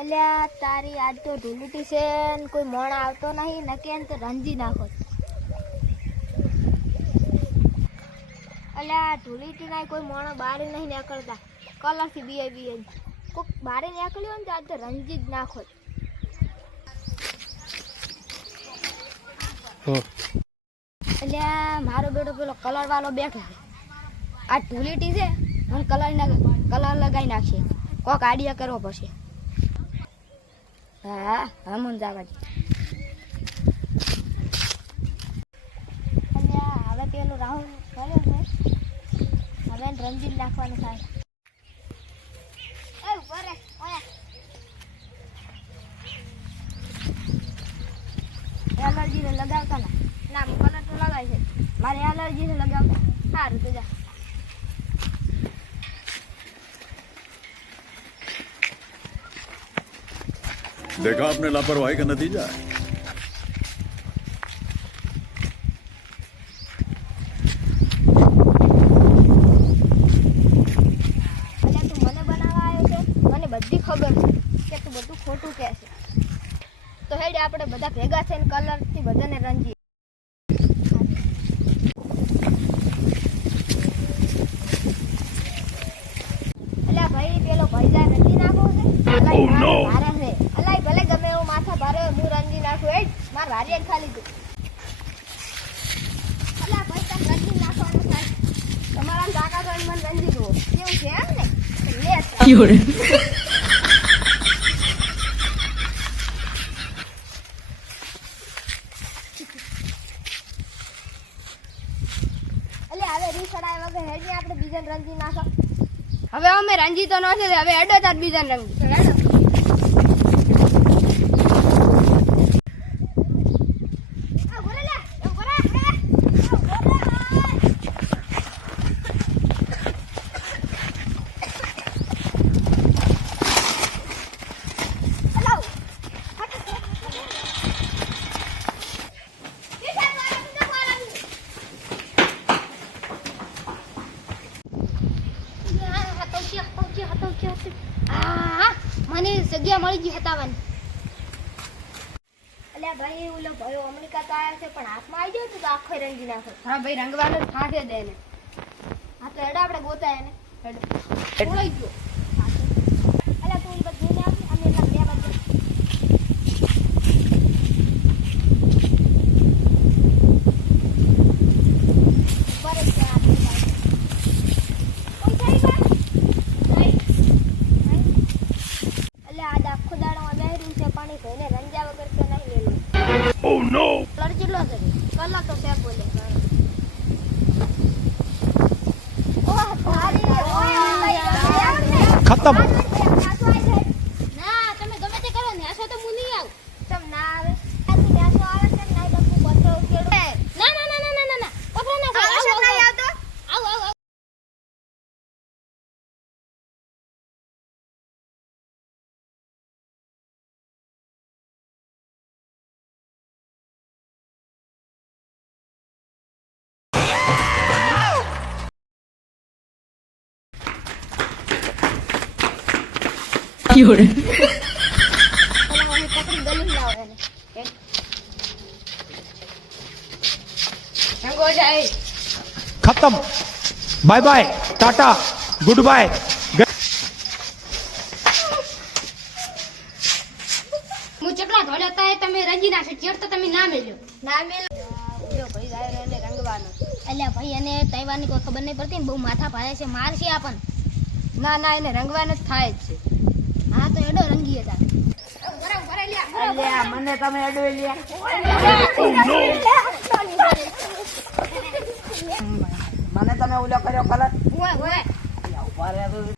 અલ્યા તારી આજ તો ઢૂલીટી છે ને કોઈ મોણ આવતો નહીં નકે એમ તો રંજી નાખો. અલ્યા ઢૂલીટી ના કોઈ મોણો બહાર નહીં નીકળતા. કલરથી બીએ બીએ કોઈક બહાર નીકળ્યું હોય ને તો આજ તો રંજી જ નાખો. અલ્યા મારો બેટો પેલો કલર વાળો બેઠો આ ઢૂલીટી છે મને કલર કલર લગાવી નાખશે. કોક આઈડિયા કરવો પડશે. હા હા, મને જવા હવે પેલું રાહુલ કર્યો છે. હવે રંજીત નાખવાનું થાય. એ, ઊભો રે, ઓયા. એલર્જી ને લગાવતા ના. ના કલર તો લગાવી છે. મારે એલર્જી ને લગાવતા. સારું, તો જા. देखा आपने लापरवाही का नतीजा है અલ્યા તું મને બનાવવા આવ્યો છે મને બધી ખબર છે કે તું બધું ખોટું કહે છે તો હેડ આપણે બધા ભેગા થઈને કલરથી બધાને રંજીએ અલ્યા ભાઈ પેલો ભૈજા રંજી નાખો છે નાખું હેડ માર વારીએ ખાલી તું અલ્યા ભાઈ તને રંજી નાખવાનું થાય. તમારા કાકા તો મને રંજી જુઓ. કેવું છે એમ ને? તો લે હવે રીસડાય વગર હેડી આપણે બીજાને રંજી નાખો. હવે અમે રંજી તો નથી હવે હેડો તાર બીજાને રંજી હેડો આ બોલે લે એ બોલે એ આ બોલે Hello. મને જગ્યા મળી ગઈ હતાવાની. અલ્યા ભાઈ ઓલો ભાઈ અમેરિકા તો આવ્યા છે પણ હાથમાં આવી જાય તો આખો રંગી નાખો હા ભાઈ રંગવાનો ફાંસે દે ને હા તો હેડા આપણે ગોતા એને. હેડ. ઓળઈ ગયો અલ્યા તું ઈ બધું ને આપ અમે એટલા બે બાજુ ઉપર જ છે આપણી પાસે. કોઈ જાય બા? નહીં. નહીં. અલ્યા આજ આખો દાડામાં બેહર્યું છે પાણી ભાઈને રંજા વગર તો નહીં લેલું Oh no! કલર કેટલો છે કલર તો ભારી ઓય ખતમ રંગો ખતમ bye bye tata goodbye હું ચકલા ધોળતા એ તમે રજી નાખે ચેડ તો તમે ના મેલ્યો. ના મેલ્યો. ભાઈ જાય એને રંગવાનો. એટલે ભાઈ એને તહેવારની કોઈ ખબર નહીં પડતી ને બહુ માથા ભારે છે માર છે આપણ ના ના એને રંગવાનું જ થાય જ છે. હા તો એડો રંગી હતા મને તમે અડવી લ્યા મને તમે ઓલો કર્યો કલર ઊભા રહ્યા